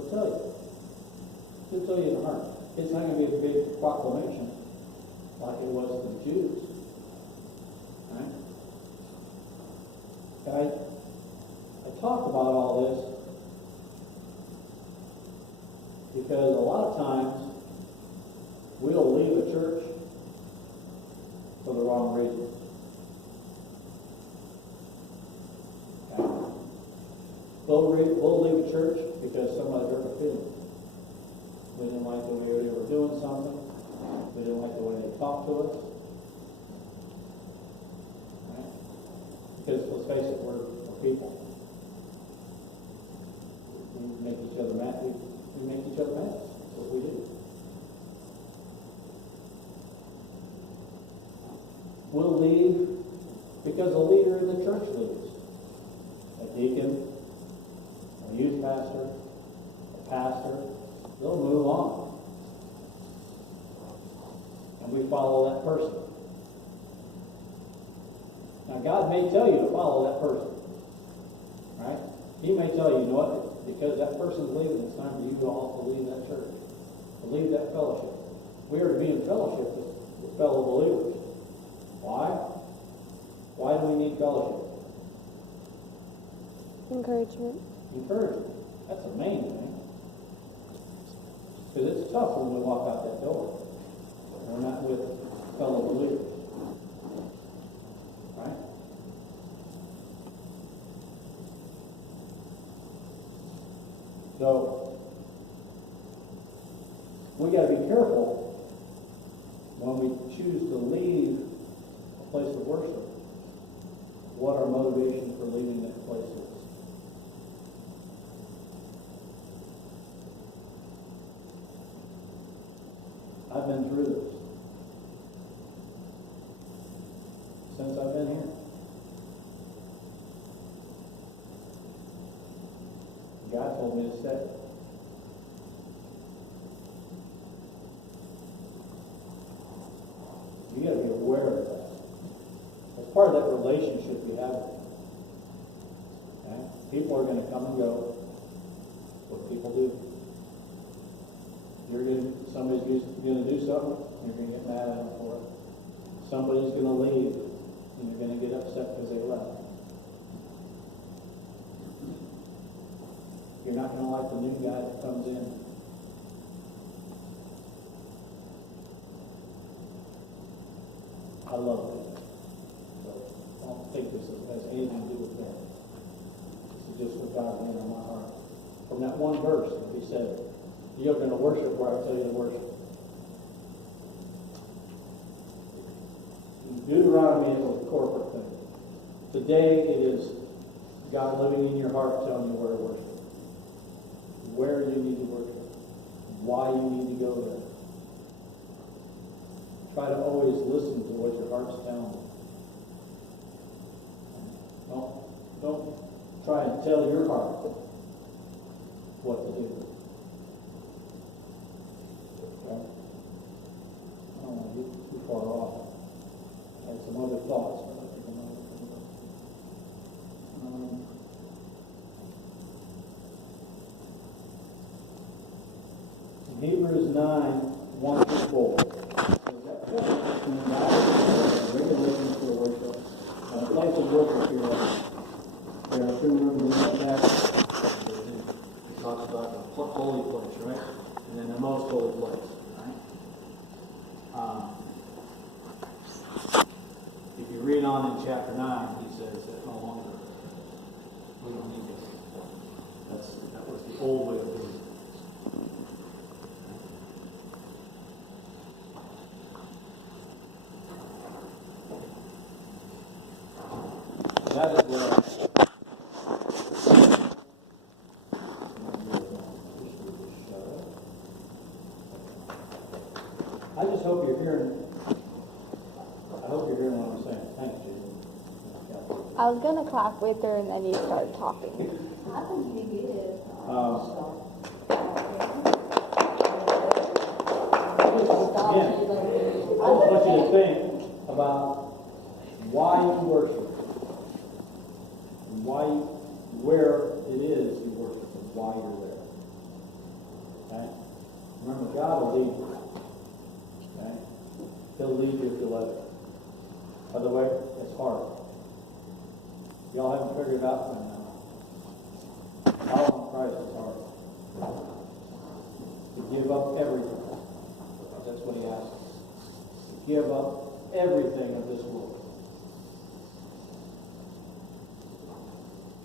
He'll tell you. He'll tell you in a heart. It's not going to be a big proclamation like it was to the Jews. Right? And I talk about all this because a lot of times we'll leave a church for the wrong reason. Okay? We'll leave a church because somebody hurt our feelings. We didn't like the way they were doing something. We didn't like the way they talked to us. Right? Because let's face it, we're people. We make each other mad. We make each other mad. That's what we do. We'll leave because a leader in the church leaves. A deacon, a youth pastor, a pastor, they'll move on. And we follow that person. Now God may tell you to follow that person. Right? He may tell you, you know what, because that person's leaving, it's time for you to also leave that church. To leave that fellowship. We are to be in fellowship with fellow believers. Why? Why do we need fellowship? Encouragement. Encouragement. That's the main thing. Because it's tough when we walk out that door. We're not with fellow believers. Right? So, we got to be careful when we choose to leave a place of worship, what our motivation for leaving that place is. I've been through this since I've been here. God told me to stay. You got to be aware of that. That's part of that relationship we have. Okay? People are going to come and go. That's what people do. Somebody's going to do something, you're going to get mad at them for it. Somebody's going to leave, and you're going to get upset because they left. You're not going to like the new guy that comes in. I love it. So I don't think this has anything to do with that. This is just what God laid on my heart. From that one verse that He said, you're going to worship where I tell you to worship. Deuteronomy is a corporate thing. Today it is God living in your heart telling you where to worship. Where you need to worship. Why you need to go there. Try to always listen to what your heart's telling you. Don't try and tell your heart what to do. Okay? I don't want to get too far off. I had some other thoughts, but I think I'm not going to. Hebrews 9:1-4. Regulations for worship. Place of worship here. There are 2 rooms in that back. It talks about the holy place, right? And then the most holy place, right? If you read on in chapter 9, he says that no longer we don't need this. That was the old way of doing it. That is where I just hope you're hearing. I hope you're hearing what I'm saying. Thanks, Jason. I was going to clap with her, and then you started talking. I think you did. I just want you to think about why you worship, where it is you worship, and why you're there. Remember, God will lead you. Okay? He'll lead you if you let him. By the way, it's hard. Y'all haven't figured it out by now. Following Christ is hard. To give up everything. That's what he asks. To give up everything of this world.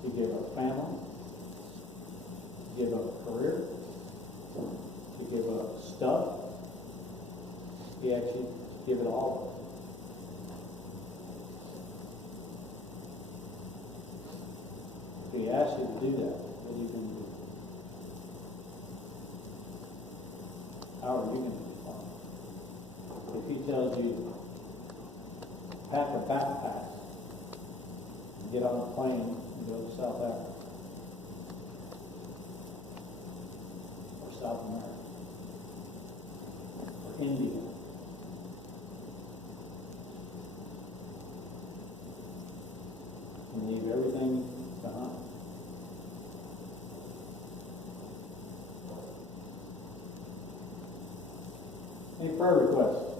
To give up family. To give up career. To give up stuff. He actually give it all up. If he asks you to do that, what are you going to do? How are you going to respond? If he tells you, pack a backpack, and get on a plane and go to South Africa, or South America, or India, and leave everything behind. Any prayer requests?